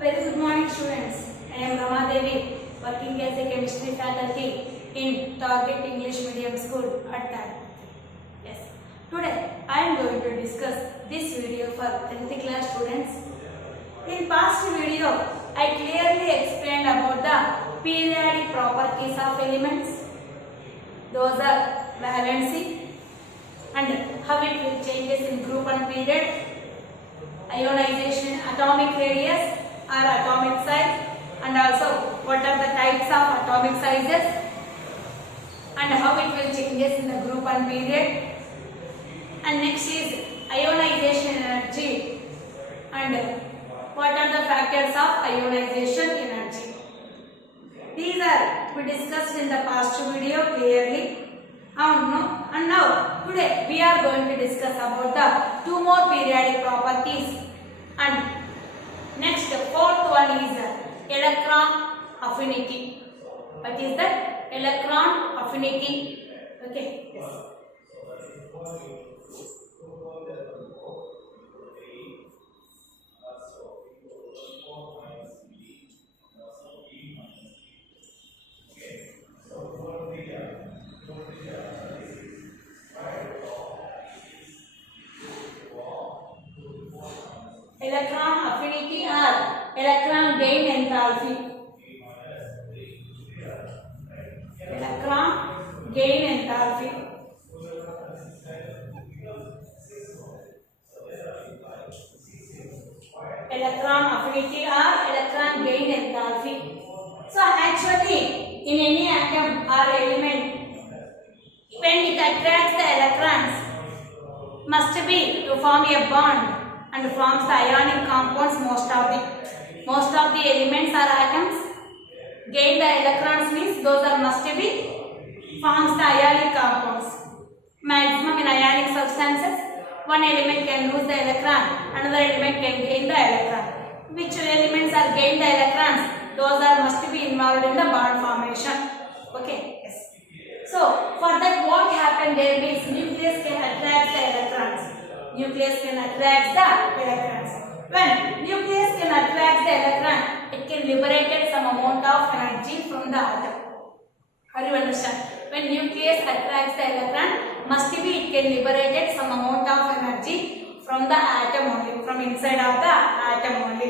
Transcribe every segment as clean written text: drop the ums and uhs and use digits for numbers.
Very good morning, students. I am Rama Devi, working as a chemistry faculty in Target English Medium School at that. Yes. Today I am going to discuss this video for 10th class students. In past video, I clearly explained about the periodic properties of elements. Those are valency and how it will changes in group and period, ionization, atomic radius or atomic size, and also what are the types of atomic sizes and how it will changes in the group and period. And next is ionization energy and what are the factors of ionization energy. These are we discussed in the past video clearly. And now today we are going to discuss about the two more periodic properties. And next, fourth one is electron affinity. What is that? Electron affinity. Okay. Yes. Electron affinity or electron gain enthalpy. Electron gain enthalpy. Electron affinity or electron gain enthalpy. So actually in any atom or element, when it attracts the electrons, must be to form a bond and forms the ionic compounds. Most of the elements or atoms gain the electrons means those are must be forms the ionic compounds. Maximum in ionic substances, one element can lose the electron, another element can gain the electron. Which elements are gain the electrons? Those are must be involved in the bond formation. Okay, yes. So for that what happened there means nucleus can attract the electrons. Nucleus can attract the electrons. When nucleus can attract the electron, it can liberate some amount of energy from the atom. How do you understand? When nucleus attracts the electron, must be it can liberate some amount of energy from the atom only, from inside of the atom only.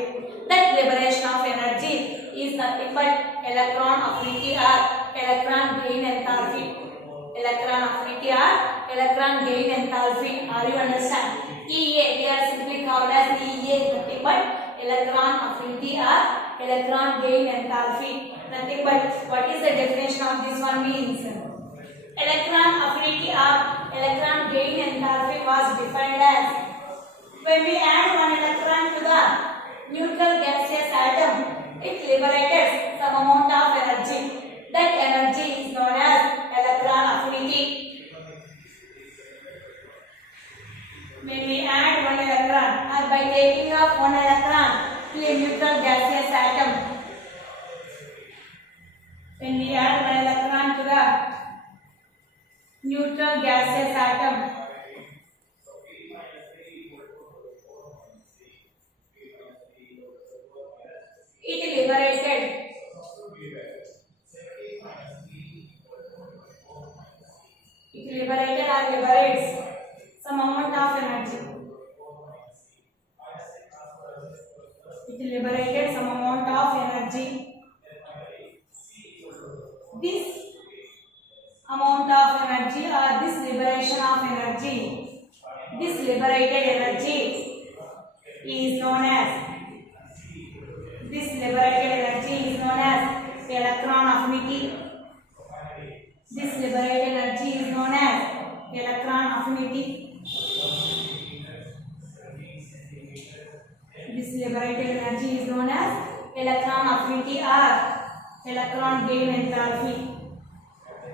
That liberation of energy is nothing but electron affinity or electron gain enthalpy. Electron affinity or electron gain enthalpy. Are you understand? EA, we are simply called as EA, nothing but electron affinity or electron gain enthalpy. Nothing but what is the definition of this one means? Electron affinity or electron gain enthalpy was defined as when we add one electron to the neutral gaseous atom, it liberates some amount of energy. That energy is known as electron affinity. When we add one electron or by taking off one electron to a neutral gaseous atom, when we add one electron to the neutral gaseous atom, it liberated or liberates some amount of energy. It liberated some amount of energy. This amount of energy or this liberation of energy, this liberated energy is known as electron affinity. This liberated energy is known as electron affinity. This liberated energy is known as electron affinity or electron gain enthalpy.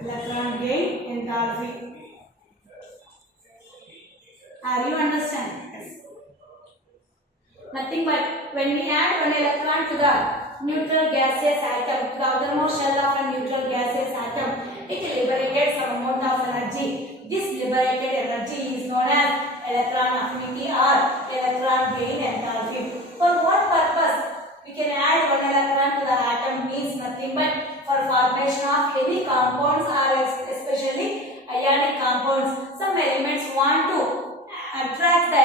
Electron gain enthalpy. Are you understand? Yes. Nothing but when we add one electron to the neutral gaseous atom, to the outermost shell of a neutral gaseous atom, it liberated some amount of energy. This liberated energy is known as electron affinity or electron gain enthalpy. For what purpose we can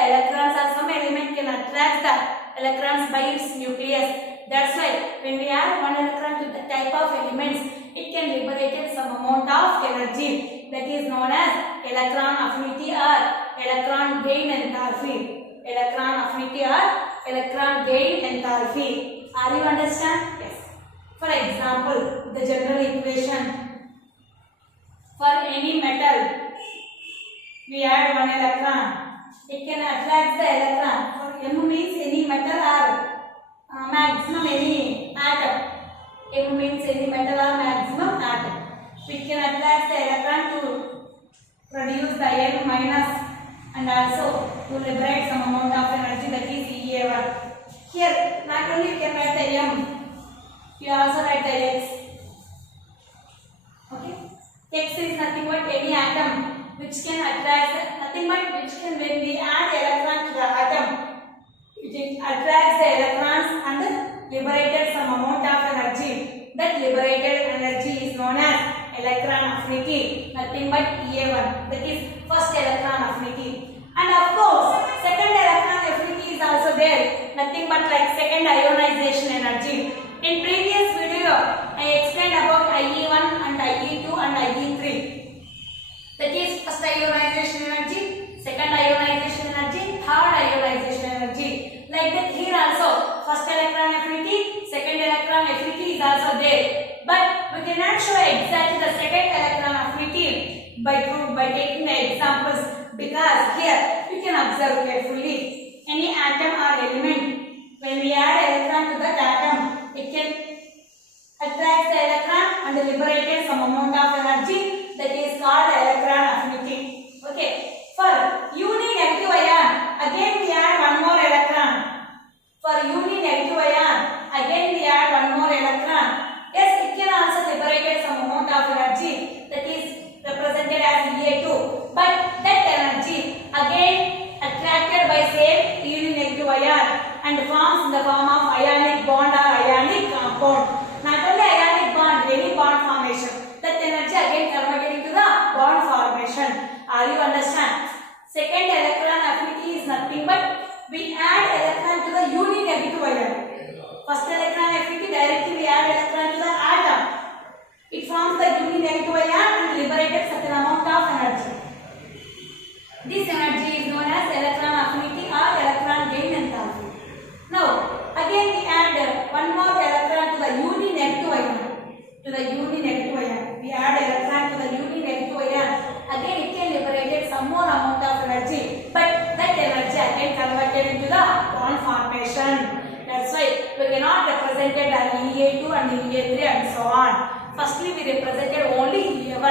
electrons or some element can attract the electrons by its nucleus. That's why when we add one electron to the type of elements, it can liberate some amount of energy that is known as electron affinity or electron gain enthalpy. Electron affinity or electron gain enthalpy. Are you understand? Yes. For example, the general equation for any metal, we add one electron. It can attract the electron. For M means any metal or maximum any atom. M means any metal or maximum atom. It can attract the electron to produce the N minus and also to liberate some amount of energy, that is EA1. Here not only you can write the M, you also write the X. Okay. X is nothing but any atom which can attract, nothing but which can, when we add electron to the atom, it attracts the electrons and liberated some amount of energy. That liberated energy is known as electron affinity, nothing but EA1, that is first electron affinity. And of course, second electron affinity is also there, nothing but like second ionization energy. In previous video, I explained about IE1 and IE2 and IE3. That is first ionization energy, second ionization energy, third ionization energy. Like that here also, first electron affinity, second electron affinity is also there. But we cannot show exactly the second electron affinity by taking the examples, because here you can observe carefully. Any atom or element, when we add electron to that atom, it can attract the electron and liberate some amount of energy, that is called electron affinity. Okay. For uni-negative ion, again we add one more electron. For uni-negative ion, again we add one more electron. Yes, it can also liberate some amount of energy, that is represented as EA2. But that energy again attracted by same uni-negative ion and forms in the form of ionic bond or ionic compound. Not only ionic bond, any bond formation. That energy again converted into the bond formation. Are you understand? Second electron affinity is nothing but we add electron to the uni-negative ion. First electron affinity, directly we add electron to the atom. It forms the uni-negative ion and liberates certain amount of energy. This energy is known as electron affinity or electron gain enthalpy. Now, again we add one more electron to the uni-negative ion. We add electron to the uni-negative ion. Again it can liberate some more amount of energy. But that energy again converted into the bond formation. That's why we cannot represent it as EA2 and EA3 and so on. Firstly, we represented only EA1,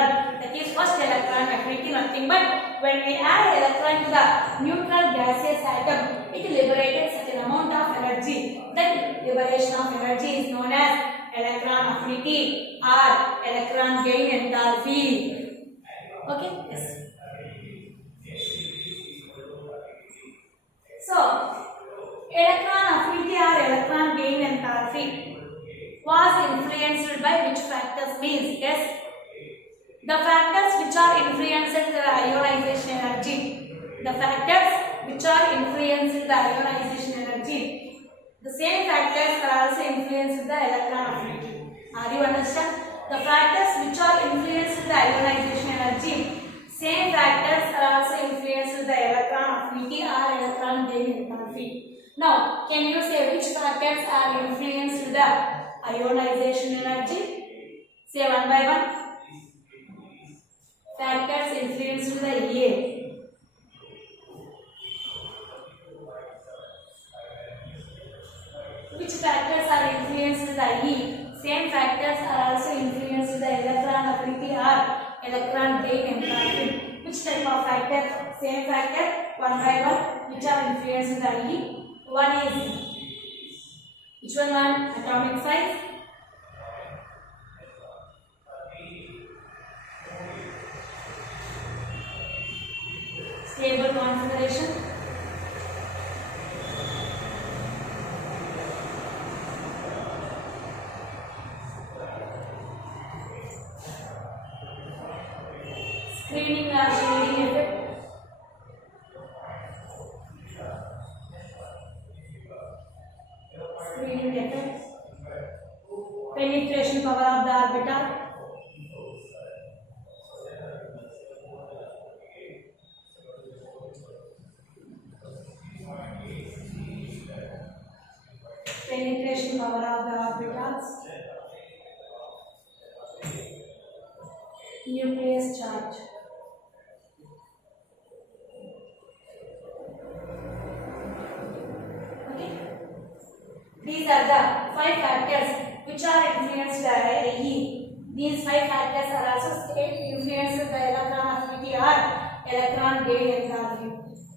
that is first electron affinity, nothing but when we add electron to the neutral gaseous atom, it liberated certain amount of energy. That liberation of energy is known as electron affinity or electron gain enthalpy. Okay? Yes. So, electron affinity or electron gain enthalpy was influenced by which factors means? Yes. The factors which are influencing the ionization energy. The factors which are influencing the ionization energy. The same factors are also influencing the electron affinity. Are you understand? The factors which are influencing the ionization energy. Same factors are also influencing the electron affinity or electron gain enthalpy. Now, can you say which factors are influencing the ionization energy? Say one by one. Factors influencing the EA. Which factors are influencing the E? Same factors are also influencing the electron affinity or electron gain enthalpy. Which type of factor? Same factor, one by one, which are influencing the E. One is, which one? Atomic size. Stable configuration. Screening or shading effect. screening effect, penetration power of the orbital, penetration power of the orbitals, nucleus charge. Okay, these are the 5 factors which are influenced by IE. These 5 factors are also influenced by electron affinity or electron gain enthalpy.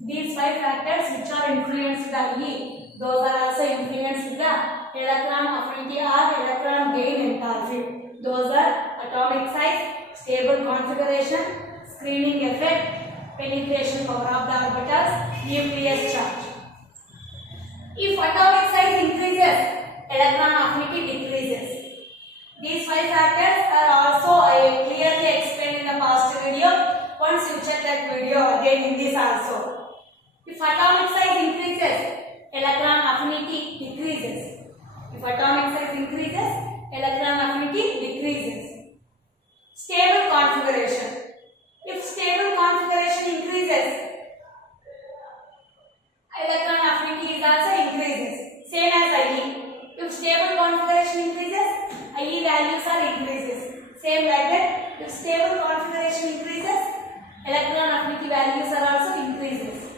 These 5 factors which are influenced by IE, those are also influenced the electron affinity or electron gain enthalpy. Those are atomic size, stable configuration, screening effect, penetration power of the orbitals, nucleus charge. If atomic size increases, electron affinity decreases. These 5 factors are also clearly explained in the past video. Once you check that video again in this also. If atomic size increases, electron affinity decreases. If atomic size increases, electron affinity decreases. Stable configuration. If stable configuration increases, electron affinity is also increases. Same as IE. If stable configuration increases, IE values are increases. Same like that. If stable configuration increases, electron affinity values are also increases.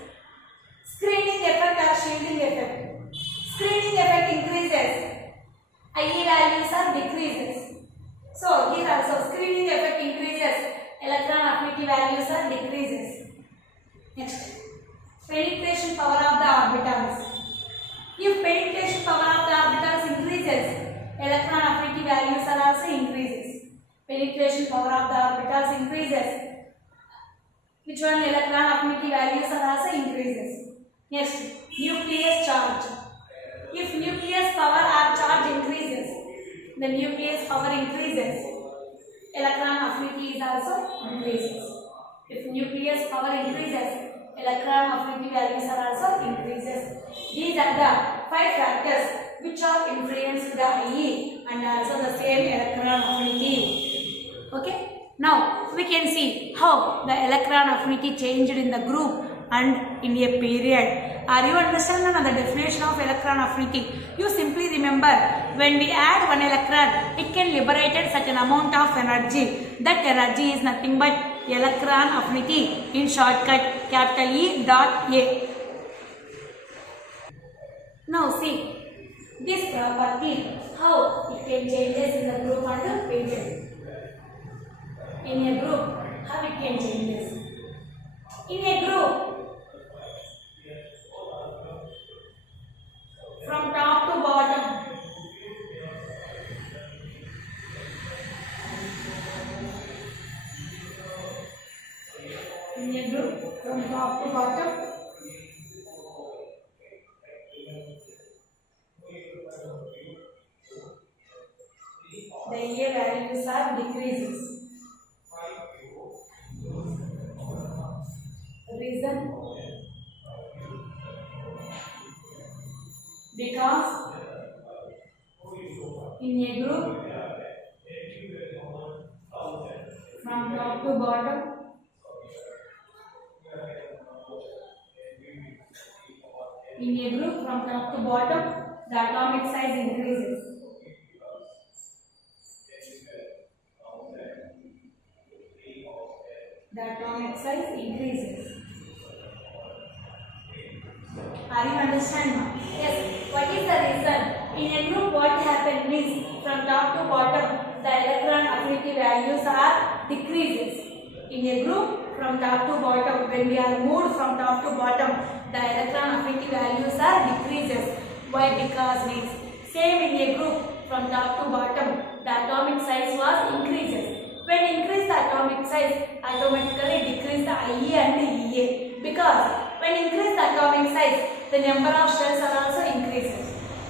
Screening effect or shielding effect. Screening effect increases, IE values are decreases. So here also screening effect increases, electron affinity values are decreases. Next, penetration power of the orbitals. If penetration power of the orbitals increases, electron affinity values are also increases. Penetration power of the orbitals increases. Which one? Electron affinity values are also increases. Next, nucleus charge. If nucleus power or charge increases, the nucleus power increases, electron affinity is also increases. If nucleus power increases, electron affinity values are also increases. These are the 5 factors which are influenced the IE and also the same electron affinity. Okay. Now we can see how the electron affinity changed in the group and in a period. Are you understanding the definition of electron affinity? You simply remember, when we add one electron, it can liberate such an amount of energy. That energy is nothing but electron affinity, in shortcut capital E dot A. Now see this property, how it can changes in the group and period. In a group, how it can changes? In a group, from top to bottom, in a group from top to bottom, the A values are decreases. Reason? Because in a group from top to bottom, in a group from top to bottom, the atomic size increases. The atomic size increases. Are you understanding? Yes. What is the reason? In a group, what happens is from top to bottom, the electron affinity values are decreases. In a group, from top to bottom, when we are moved from top to bottom, the electron affinity values are decreases. Why? Because means same in a group from top to bottom, the atomic size was increases. When increase the atomic size, automatically decrease the IE and EA. Because when increase the atomic size, the number of shells are also increases.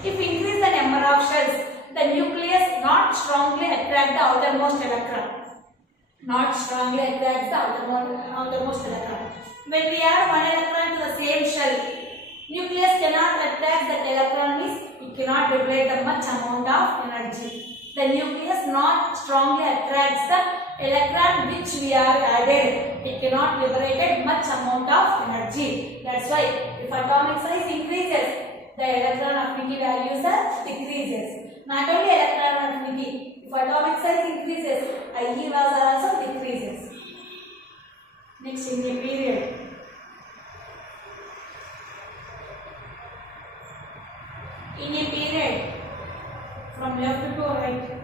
If increase the number of shells, the nucleus not strongly attract the outermost electron. Not strongly attracts the outermost electron. When we add one electron to the same shell, nucleus cannot attract that electron, means it cannot liberate the much amount of energy. The nucleus not strongly attracts the electron which we are added. It cannot liberate much amount of energy. That's why if atomic size increases, the electron affinity values are decreases. Not only electron affinity, if atomic size increases, IE was also decreases. Next, in a period. In a period from left to right.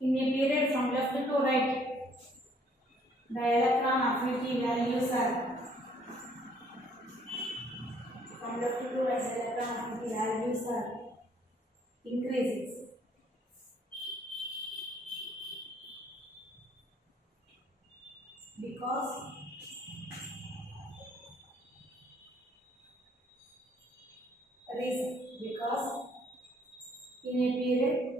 In a period from left to right, the electron affinity values are from left to right, the electron affinity values are increases. Because in a period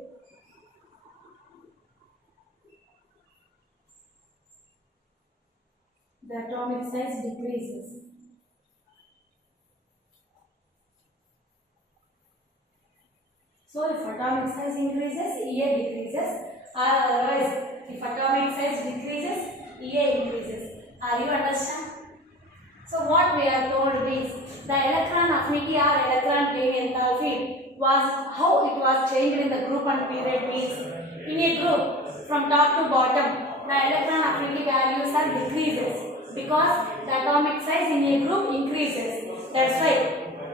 the atomic size decreases. So if atomic size increases, EA decreases, or otherwise if atomic size decreases, EA increases. Are you understand? So what we are told is the electron affinity or electron gain enthalpy was how it was changed in the group and period means in a group from top to bottom the electron affinity values are decreases because the atomic size in a group increases. That's why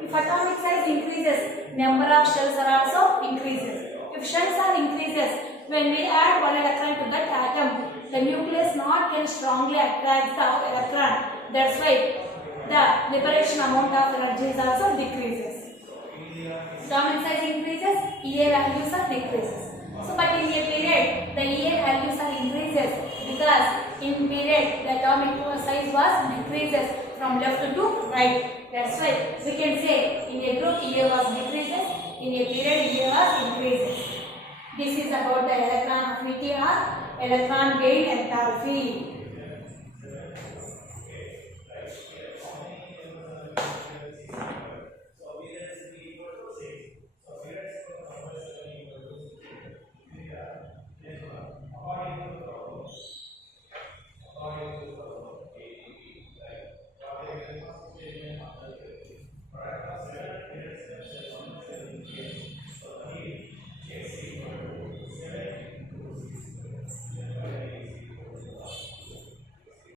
if atomic size increases, number of shells are also increases. If shells are increases, when we add one electron to that atom, the nucleus not can strongly attract the electron. That's why the liberation amount of energy is also decreases. Atomic size increases, EA values are decreases. So, but in a period, the EA values are increases because in period the atomic size was decreases from left to right. That's why we can say in a group EA was decreases, in a period EA was increases. This is about the electron affinity or electron gain enthalpy.